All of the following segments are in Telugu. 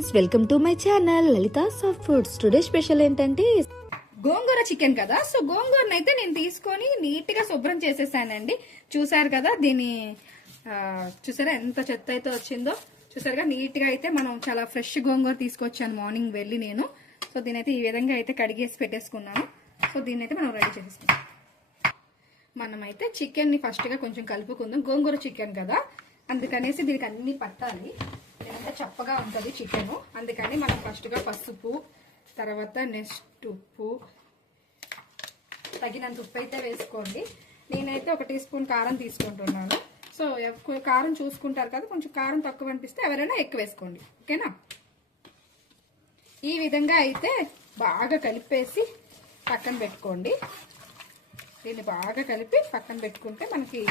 Friends, welcome to my channel Lalitha soft foods. Today special ఏంటంటే గోంగూర చికెన్ కదా. సో గోంగూరను అయితే నేను తీసుకొని నీట్ గా శుభ్రం చేసేసానండి. చూసారు కదా, దీని చూసారా ఎంత చెత్త అయితే వచ్చిందో. చూసారుగా నీట్ గా అయితే మనం చాలా ఫ్రెష్ గోంగూర తీసుకొచ్చాను మార్నింగ్ వెళ్ళి నేను. సో దీని అయితే ఈ విధంగా అయితే కడిగేసి పెట్టేసుకున్నాను. సో దీన్ని అయితే మనం రెడీ చేసేసుకున్నాం. మనమైతే చికెన్ ని ఫస్ట్ గా కొంచెం కలుపుకుందాం. గోంగూర చికెన్ కదా, అందుకనేసి దీనికి అన్ని పట్టాలి. లేదంటే చప్పగా ఉంటుంది చికెన్. అందుకని మనం ఫస్ట్ గా పసుపు, తర్వాత నెక్స్ట్ ఉప్పు, తగినంత ఉప్పు అయితే వేసుకోండి. నేనైతే 1 టీ స్పూన్ కారం తీసుకుంటున్నాను. సో కారం చూసుకుంటారు కదా, కొంచెం కారం తక్కువ అనిపిస్తే ఎవరైనా ఎక్కువ వేసుకోండి, ఓకేనా. ఈ విధంగా అయితే బాగా కలిపేసి పక్కన పెట్టుకోండి. దీన్ని బాగా కలిపి పక్కన పెట్టుకుంటే మనకి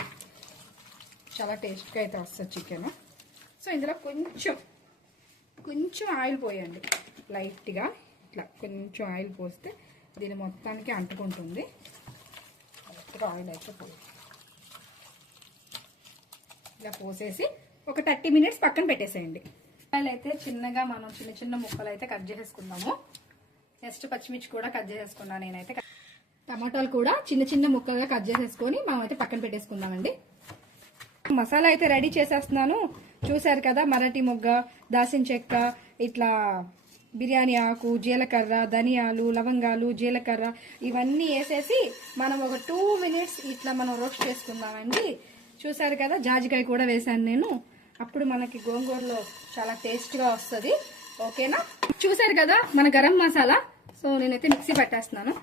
చాలా టేస్ట్గా అయితే వస్తుంది చికెన్. సో ఇందులో కొంచెం ఆయిల్ పోయండి, లైట్గా ఇట్లా కొంచెం ఆయిల్ పోస్తే దీని మొత్తానికి అంటుకుంటుంది. లైట్గా ఆయిల్ అయితే ఇలా పోసేసి ఒక 30 మినిట్స్ పక్కన పెట్టేసేయండి. ఆయిల్ అయితే చిన్నగా మనం చిన్న ముక్కలు అయితే కట్ చేసేసుకుందాము. నెక్స్ట్ పచ్చిమిర్చి కూడా కట్ చేసేసుకున్నాను నేనైతే. టమాటాలు కూడా చిన్న ముక్కలుగా కట్ చేసేసుకొని మనం అయితే పక్కన పెట్టేసుకుందామండి. మసాలా అయితే రెడీ చేసేస్తున్నాను. చూసారు కదా, మరాఠీ మొగ్గ, దాల్చిన చెక్క, ఇట్లా బిర్యానీ ఆకు, జీలకర్ర, ధనియాలు, లవంగాలు, జీలకర్ర ఇవన్నీ వేసేసి మనం ఒక 2 మినిట్స్ ఇట్లా మనం రోస్ట్ చేసుకుందామండి. చూసారు కదా, జాజికాయ కూడా వేసాను నేను. అప్పుడు మనకి గోంగూరలో చాలా టేస్ట్గా వస్తుంది, ఓకేనా. చూసారు కదా మన గరం మసాలా. సో నేనైతే మిక్సీ పట్టేస్తున్నాను.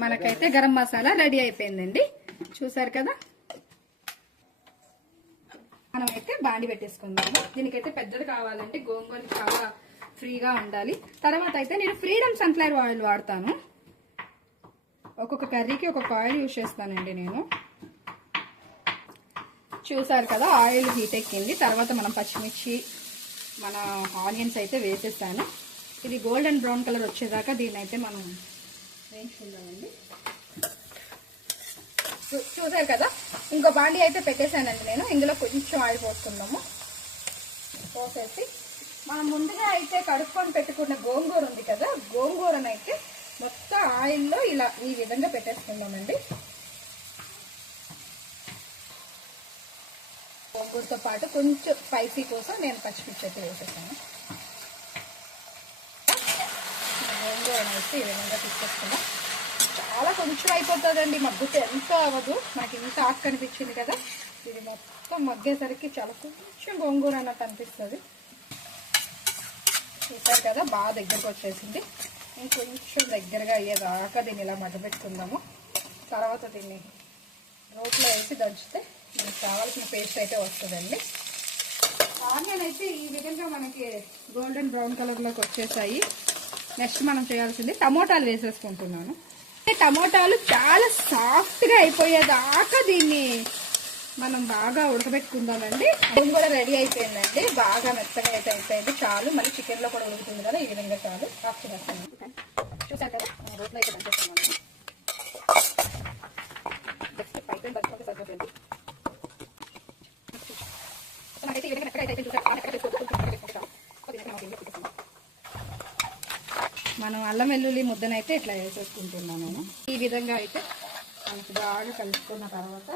మనకైతే గరం మసాలా రెడీ అయిపోయిందండి. చూసారు కదా, మనమైతే బాండి పెట్టేసుకుందాము. దీనికైతే పెద్దది కావాలంటే గోంగూర చాలా ఫ్రీగా ఉండాలి. తర్వాత అయితే నేను ఫ్రీడమ్ సన్ఫ్లవర్ ఆయిల్ వాడతాను. ఒక్కొక్క కర్రీకి ఒక్కొక్క ఆయిల్ యూజ్ చేస్తానండి నేను. చూసారు కదా, ఆయిల్ హీట్ ఎక్కింది. తర్వాత మనం పచ్చిమిర్చి, మన ఆనియన్స్ అయితే వేసేస్తాను. ఇది గోల్డెన్ బ్రౌన్ కలర్ వచ్చేదాకా దీన్ని అయితే మనం వేయించుకుందామండి. చూసారు కదా, ఇంకో బాండీ అయితే పెట్టేశానండి నేను. ఇందులో కొంచెం ఆయిల్ పోసుకుందాము. పోసేసి మనం ముందుగా అయితే కడుక్కొని పెట్టుకున్న గోంగూర ఉంది కదా, గోంగూరనైతే మొత్తం ఆయిల్లో ఇలా ఈ విధంగా పెట్టేసుకుందామండి. గోంగూరతో పాటు కొంచెం స్పైసీ కోసం నేను పచ్చిమిర్చి అయితే వేసేసాను. గోంగూరనైతే ఈ విధంగా తీసుకొస్తున్నాం. చాలా కొంచెం అయిపోతుందండి, మగ్గితే ఎంత అవ్వదు. నాకు ఇంత ఆకు కనిపించింది కదా, ఇది మొత్తం మగ్గేసరికి చాలా కొంచెం గోంగూర అన్నట్టు అనిపిస్తుంది. చూసారు కదా, బాగా దగ్గరకు వచ్చేసింది. ఇంకొంచెం దగ్గరగా అయ్యేదాకా దీన్ని ఇలా మగ్గబెట్టుకుందాము. తర్వాత దీన్ని రోట్లో వేసి దంచితే మనకు కావాల్సిన పేస్ట్ అయితే వస్తుందండి. ఆనియన్ అయితే ఈ విధంగా మనకి గోల్డెన్ బ్రౌన్ కలర్లోకి వచ్చేసాయి. నెక్స్ట్ మనం చేయాల్సింది టమోటాలు వేసేసుకుంటున్నాను. టమోటాలు చాలా సాఫ్ట్గా అయిపోయేదాకా దీన్ని మనం బాగా ఉడకబెట్టుకుందామండి. అది కూడా రెడీ అయిపోయిందండి. బాగా మెత్తగా అయితే అయిపోయింది. చాలు, మళ్ళీ చికెన్లో కూడా ఉడుకుతుంది కదా, ఈ విధంగా చాలు. ఆఫ్ చేస్తాను. చూసారు కదా, రోట్లో అయితే దంచేస్తున్నాను. పైపు దంచుకుంటే సరిపోతుంది. నాకైతే ఈ విధంగా మెత్తగా అయితే చూసారు. మనం అల్లం వెల్లుల్లి ముద్దనైతే ఇట్లా వేసేసుకుంటున్నాను నేను. ఈ విధంగా అయితే మనకి బాగా కలుపుకున్న తర్వాత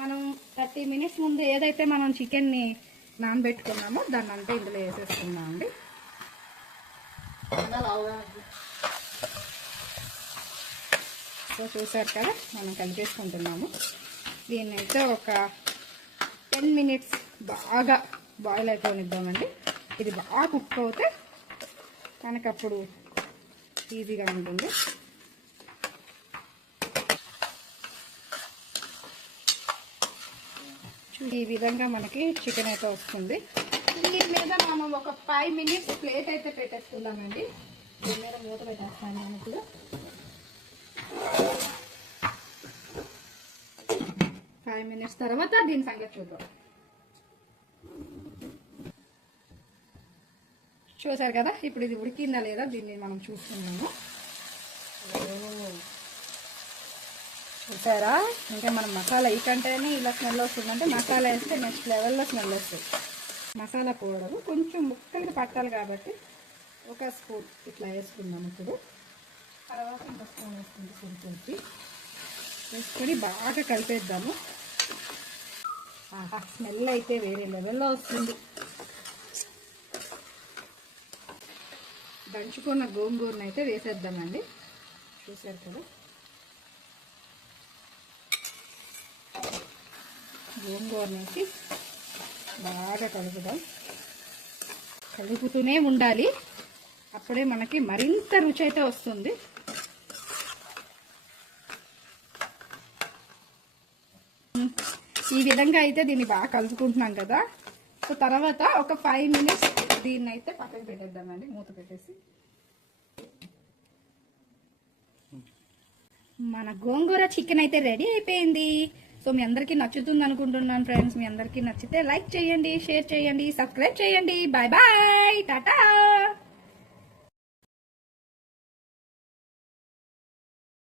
మనం 30 మినిట్స్ ముందు ఏదైతే మనం చికెన్ని నానబెట్టుకున్నామో దాన్ని అంతా ఇందులో వేసేసుకున్నాం అండి. సో చూసారు కదా, మనం కలిపేసుకుంటున్నాము. దీన్నైతే ఒక 10 మినిట్స్ బాగా బాయిల్ అయిపోనిద్దామండి. ఇది బాగా కుక్ అవుతే మనకు అప్పుడు ఈజీగా ఉంటుంది. ఈ విధంగా మనకి చికెన్ అయితే వస్తుంది. దీని మీద మనం ఒక 5 మినిట్స్ ప్లేట్ అయితే పెట్టేసుకుందామండి. దీని మీద మూత పెట్టేస్తాను నేను ఇప్పుడు. 5 మినిట్స్ తర్వాత దీని సంగతి చూద్దాం. చూసారు కదా, ఇప్పుడు ఇది ఉడికిందా లేదా దీన్ని మనం చూస్తున్నాము. చూసారా, ఇంకా మనం మసాలా ఈ కంటేనే ఇలా స్మెల్ వస్తుందంటే మసాలా వేస్తే నెక్స్ట్ లెవెల్లో స్మెల్ వస్తుంది. మసాలా పౌడరు కొంచెం ముక్కలకి పట్టాలి కాబట్టి ఒక స్పూన్ ఇట్లా వేసుకుందాం. ఇప్పుడు తర్వాత ఇంకో స్పూన్ వేసుకుంటే సరిపోతుంది. వేసుకొని బాగా కలిపేద్దాము. స్మెల్ అయితే వేరే లెవెల్లో వస్తుంది. దంచుకున్న గోంగూరను అయితే వేసేద్దామండి. చూసారు కదా, గోంగూరను వేసి బాగా కలుపుదాం. కలుపుతూనే ఉండాలి, అప్పుడే మనకి మరింత రుచి అయితే వస్తుంది. ఈ విధంగా అయితే దీన్ని బాగా కలుపుకుంటున్నాం కదా. సో తర్వాత ఒక 5 మినిట్స్ దీన్ని అయితే పక్కన పెట్టేద్దామండి, మూత పెట్టేసి. మన గోంగూర చికెన్ అయితే రెడీ అయిపోయింది. సో మీ అందరికీ నచ్చుతుంది అనుకుంటున్నాను ఫ్రెండ్స్. మీ అందరికీ నచ్చితే లైక్ చేయండి, షేర్ చేయండి, సబ్స్క్రైబ్ చేయండి. Bye bye, Tata.